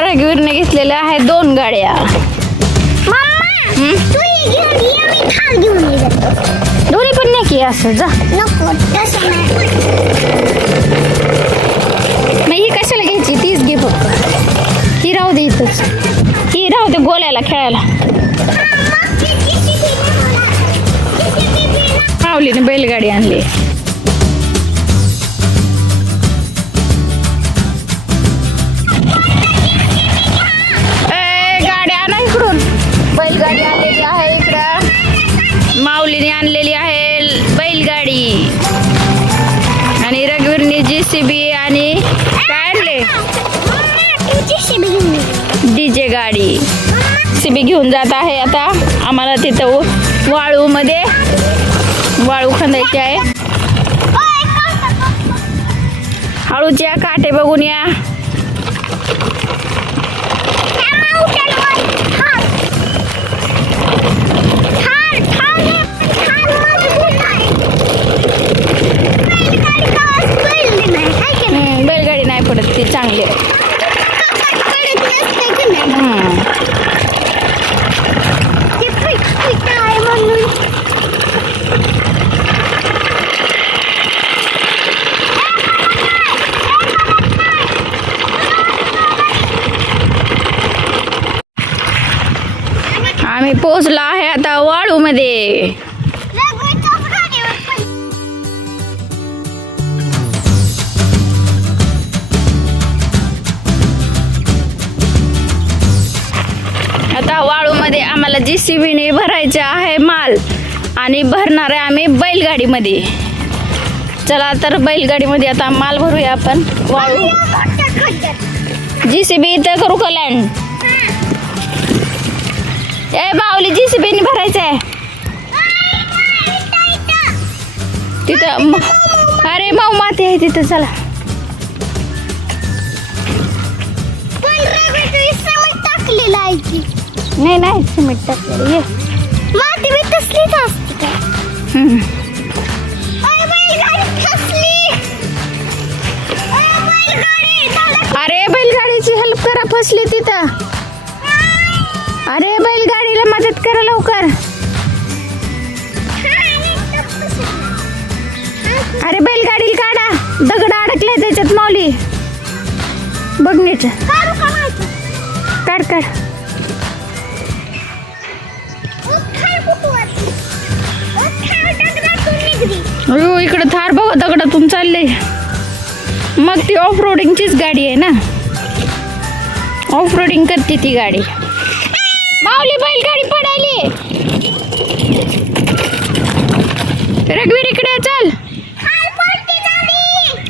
रघुवीरने घेतलेल्या आहेत 2 गाड्या. दोन्ही पण नाही की असं जा. मग ही कशाला घ्यायची? तीच घे फक्त. ही राहू दे इथंच. ही राहू दे गोल्याला खेळायला. माऊलीने बैलगाडी आणली. गाड्या ना इकडून. बैलगाडी आणलेली आहे इकडं. माऊलीने आणलेली आहे बैलगाडी आणि रघुवीरने JCB आणि काय आणले? DJ गाडी. JCB घेऊन जात आहे आता. आम्हाला तिथं वाळूमध्ये वाळू खंदायची आहे. हळूच्या काटे बघून या. बैलगाडी नाही पडत ती चांगली आहे. आम्ही पोहोचलो आहे आता वाळूमध्ये. आता वाळूमध्ये आम्हाला JCBने भरायचे आहे माल आणि भरणार आहे आम्ही बैलगाडीमध्ये. चला तर बैलगाडीमध्ये आता माल भरूया आपण. वाळू JCB इथं करू का लँड? ए माऊली JCBने भरायचं आहे तिथं. अरे माऊ माती आहे तिथं. चला नाही सिमेंट टाकलेलं. ये माती मी तसलीच असते का? अरे बैलगाडीची हेल्प करा. फसली तिथं. अरे बैलगाडीला मदत करा लवकर. अरे बैलगाडीला काढा. दगड अडकले त्याच्यात माऊली. बघ नीट. काढ काढ. अयो इकडे थार बघा दगडातून चालले. मग ती ऑफ रोडिंगचीच गाडी आहे ना. ऑफ रोडिंग करते ती गाडी. माऊली बैलगाडी पडायली. रघुवीर इकडे चल.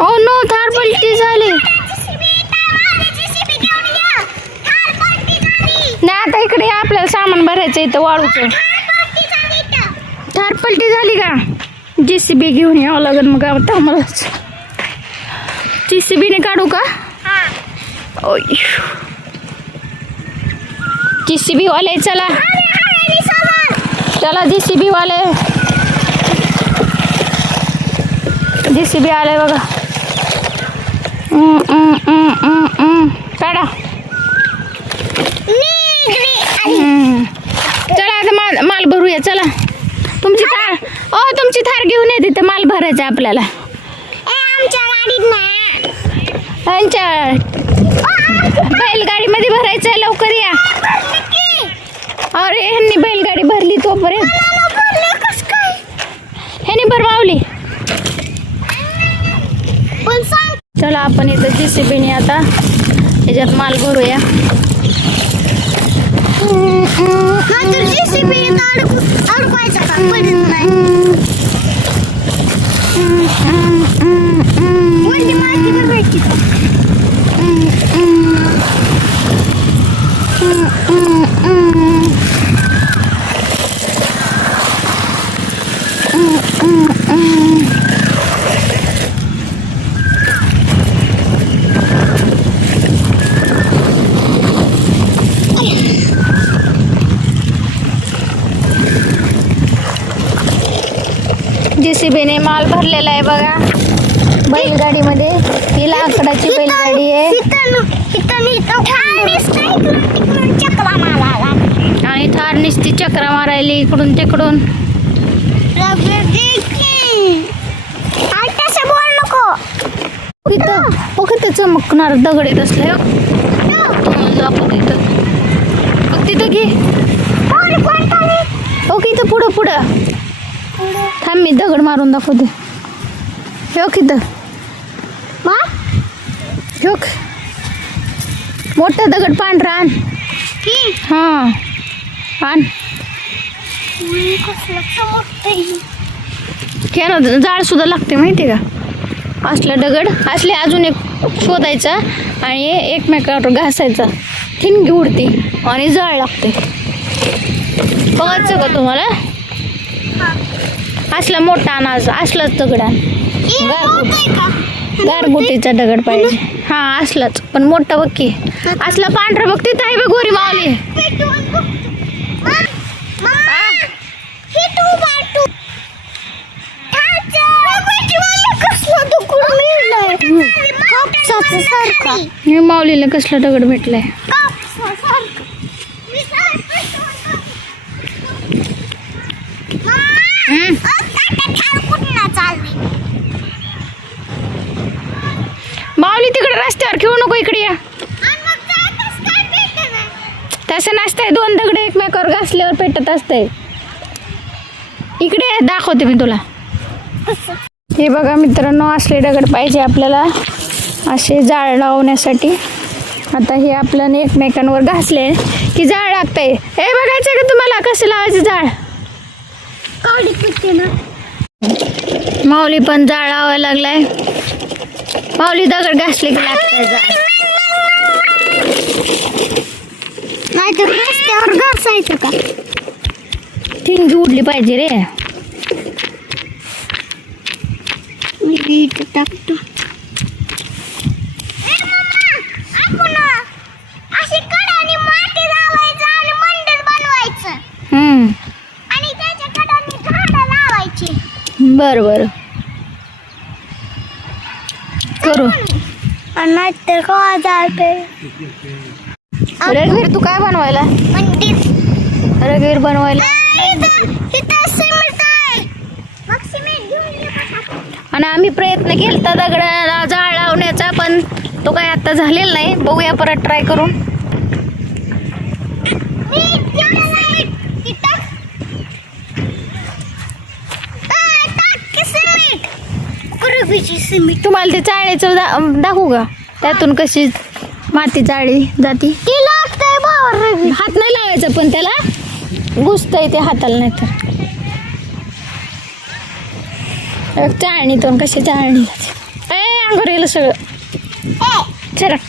ओ नो थार पलटी झाली. नाही आता इकडे आपल्याला सामान भरायचं इथं वाळूचं. थार पलटी झाली का? JCB घेऊन यावं लागेल मग आता आम्हाला. JCBने काढू का? JCB वाले चला. चला JCB वाले. JCB आले बघा. काढा. चला आता माल भरूया. चला तुमची थार. तुमची थार घेऊन ये. तिथे माल भरायचा आपल्याला. बैलगाडीमध्ये भरायचं आहे. लवकर या. अरे ह्यांनी बैलगाडी भरली तोपर्यंत. ह्यांनी भर मावली. चला आपण इथं JCBने आता याच्यात माल भरूया. JCBने माल भरलेला आहे बघा बैलगाडीमध्ये. ही लाकडाची बैलगाडी आहे. आणि थार नुसती चक्रा मारायली इकडून तिकडून. तिथं चमकणार दगड येत असले. तिथं घे. ओके इथं पुढं पुढं थांब मी दगड मारून दाखवते. हो इथं हो मोठा दगड पांढरा आण. हां आण. जाळ सुद्धा लागते माहिती का. असलं दगड असले अजून एक शोधायचा आणि एकमेकावर घासायचा. ठिणगी उडती आणि जाळ लागते. बघायचं का तुम्हाला. असला मोठा अनाज असलाच दगड आण. गारगुटीचा दगड पाहिजे. हा असलाच पण मोठा बघ की. असला पांढरा बघ तिथं आहे बघ गोरी मावली. माऊलीला कसला दगड भेटलाय. माऊली तिकडे रस्त्यावर खेळू नको इकडे या. तसं नसतंय. दोन दगड एकमेकावर घासल्यावर पेटत असतंय. इकडे दाखवते मी तुला. हे बघा मित्रांनो असले दगड पाहिजे आपल्याला असे जाळ लावण्यासाठी. आता हे आपल्याला एकमेकांवर घासले की जाळ लागतंय. हे बघायचं का तुम्हाला कसं लावायचं जाळ. माऊली पण जाळ लावायला लागलाय. माऊली दगड घासले की लागतंय जाळ. नाही तर रस्त्यावर घासायचं का. ठिणगी उडली पाहिजे रे. टाकतो बरं बरं करू. नाहीतर का जाते. रघुवीर तू काय बनवायला. रघुवीर बनवायला आणि आम्ही प्रयत्न केला दगडाला जाळ लावण्याचा पण तो काय आता झालेला नाही. बघूया परत ट्राय करून. तुम्हाला ते चाळीचं दाखवू का त्यातून कशी माती चाळली जाती. हात नाही लावायचा पण त्याला घुसतंय ते हाताला. नाही तर चाळणीतून कशी चाळणी अंगावर येईल सगळं. सरक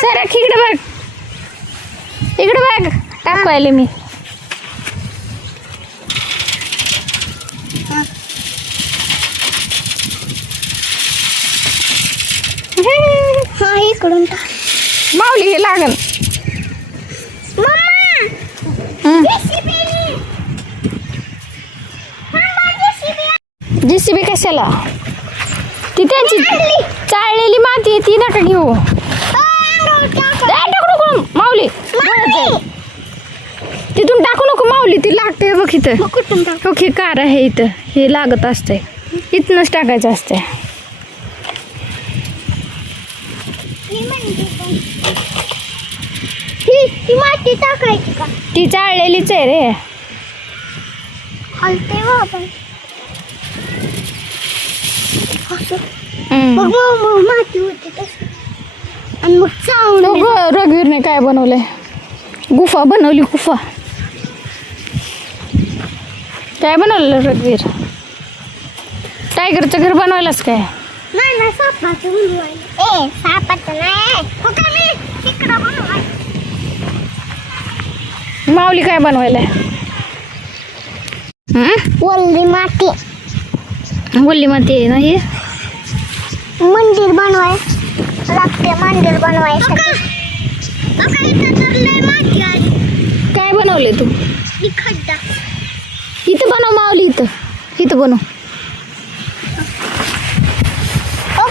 सरक इकडे बघ. इकडे बघ टाकायला मी. हा इकडून माऊली हे लागल. जेसीबी कशाला. ती त्यांची चाळलेली माती आहे ती नका घेऊ. माऊली तिथून टाकू नको माऊली. ती लागते बघ इथं. ओके कार आहे इथं. हे लागत असतंय इथनच टाकायचं असतंय. ही माती टाकायची का. ती चाळलेलीच आहे रे. हलते आपण माती होती आणि मग रघुवीरने काय बनवलंय. गुफा बनवली. गुफा काय बनवलं रघुवीर. टायगरचं घर बनवायलाच काय. नाही सापाचं बनवायला. सापाचं नाही. माऊली काय बनवायलाय. वल्ली माती. वल्ली माती आहे ना. हे मंदिर बनवाय लागते. मंदिर बनवायसाठी काय बनवले तू. खड्डा इथं बनव माऊली. इथं बनव.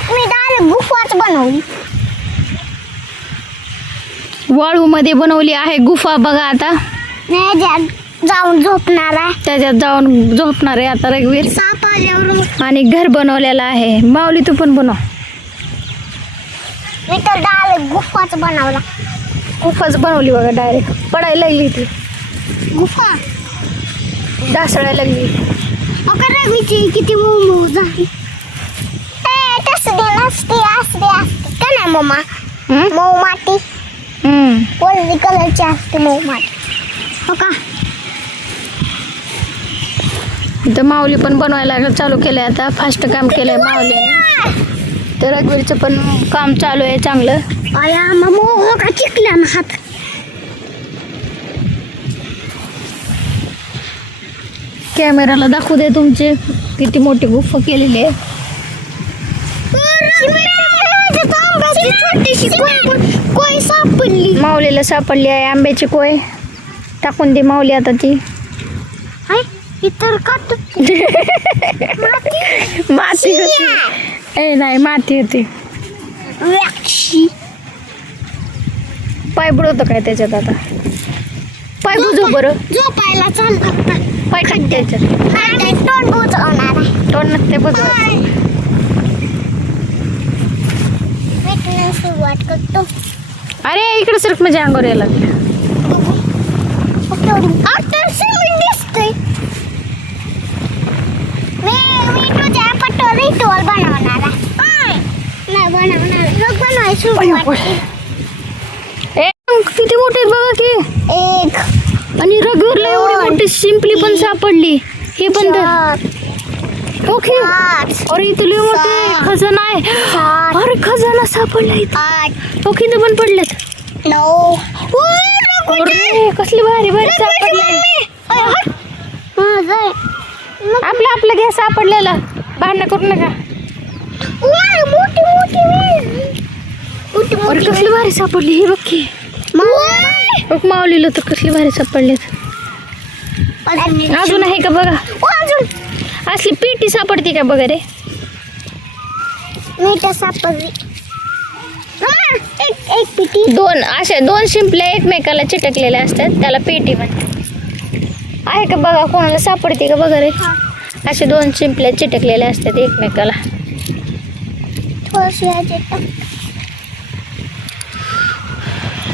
मी डायरेक्ट गुफाच बनवली. वाळूमध्ये बनवली आहे गुफा बघा. आता जाऊन झोपणार आहे. त्याच्यात जाऊन झोपणार आहे आता रघुवीर. साप आल्यावर आणि घर बनवलेलं आहे. माऊली तू पण बनव. मी तर डायरेक्ट गुफाच बनवला. गुफाच बनवली बघा. डायरेक्ट पडायला लागली ती गुफा ढासळायला लागली. रवीची किती मऊ झाली. तसं असते असते असते का नाही मम्मा. मऊ माती कोणती कलरची असते मऊ माती. हो का. इथं माऊली पण बनवायला चालू केलंय आता. फास्ट काम केलंय माऊलीने. तर रघुवीरचं पण काम चालू आहे चांगलं. आया मम्मा हो का चिकला ना हात. कॅमेराला दाखवू दे तुमचे किती मोठी गुफा केलेली आहे. छोटीशी कोय सापडली. माऊलीला सापडली आहे आंब्याची कोय. टाकून दे माऊली आता ती. इतर काट माती होती. ए नाही माती होती. पाय बुडवतो काय त्याच्यात आता. पाय बुजव बरं. झोपायला चाल फक्त. पाय टाक त्याच्यात. तोंड बुजवणार आहे. तोंड नसते बुजवायचं. मी सुरुवात करतो. अरे इकडे सरक म्हणजे अंगावर यायला लागलं. दिसतोय. मी तुझ्या पटोरी रिच्युअल बनवणार आहे. नाही बनवणार सुरुवात. ए किती मोठे आहेत बघा की. एक आणि रघुवीरला एवढी मोठी शिंपली पण सापडली. हे पण तर ओके. अरे इथं लय मोठे खजाना आहे. अरे खजाना सापडला इथं. ओके इथं पण पडलेत. अरे कसली भारी भारी सापडले. आपलं आपलं घ्या सापडलेलं. भांडण करू नका. अरे कसली भारी सापडली. हे बघ की. बघ माऊलीला तर कसली भारी सापडलेत. अजून आहे का बघा. असली पेटी सापडते का बघा रे. मी तर सापडली. एक पिटी. दोन शिंपल्या एकमेकाला चिटकलेल्या असतात त्याला पेटी म्हणतात. आहे का बघा कोणाला सापडते का बघा रे. असे दोन शिंपल्या चिटकलेल्या असतात एकमेकाला.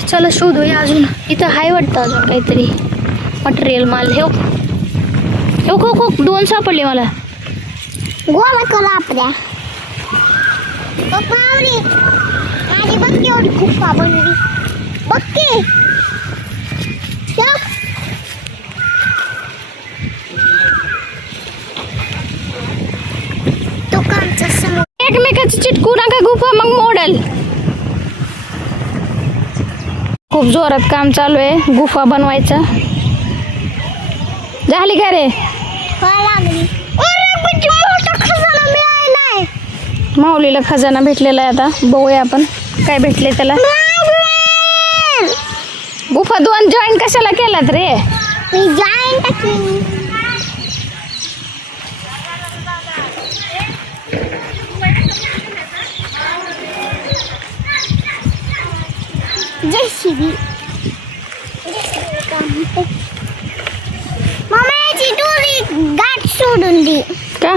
चला शोधूया अजून. इथं हाय वाटतं अजून काहीतरी मटेरियल माल. हे हो दोन सापडले मला. गोळा करा आपल्या. माझी बघ एवढी गुफा बनवली. बघ की. दुकानचा समोर एकमेकाची चिटकू नका गुफा मग मोडल. खूप जोरात काम चालू आहे गुफा बनवायचं. झाली का रे. लागली. मोठा खजाना मिळालाय. माऊलीला खजाना भेटलेला आहे. आता बघूया आपण काय भेटले त्याला. गुफा 2 जॉईन कशाला केलात रे. मी जॉईन टाकली. जेसीबी मामाची दोरी गाठ सोडून दे का.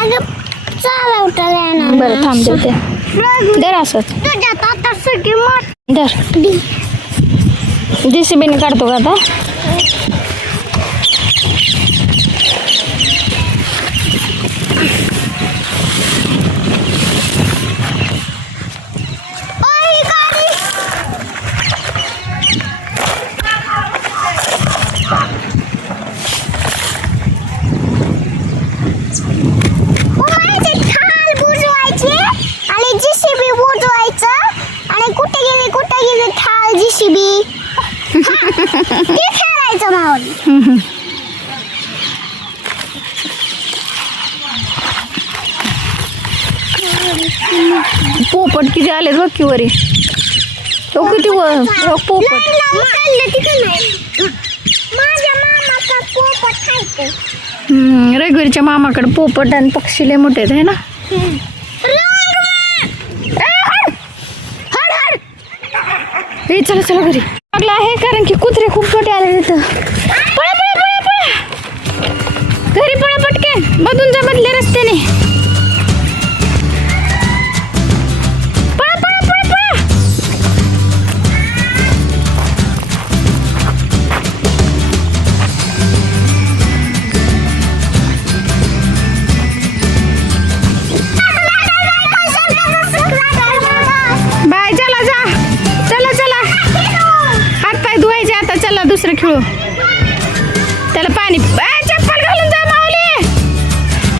अगं चालवता येणार. बरं थांब देते. दर असंच तुझ्यात आता सगळी मोठ दर. जेसीबीने काढतो का आता. ते खेळायचं माऊली. पोपट किती आले बघ की वरी. तो किती पोपट. माझ्या मामाचा पोपट खायचं. रघुवीरच्या मामाकडे पोपट आणि पक्षी लय मोठे आहेत है ना. हे चला चला घरी लागला आहे कारण की कुत्रे खूप छोटे आले इथं. पळा पळा पळा पळा घरी पळा पटके मधून जा मधल्या रस्त्याने. पळा पळा पळा पळा. बाय चला जा चला चला हात पाय धुवायचे आता चला दुसरं खेळू.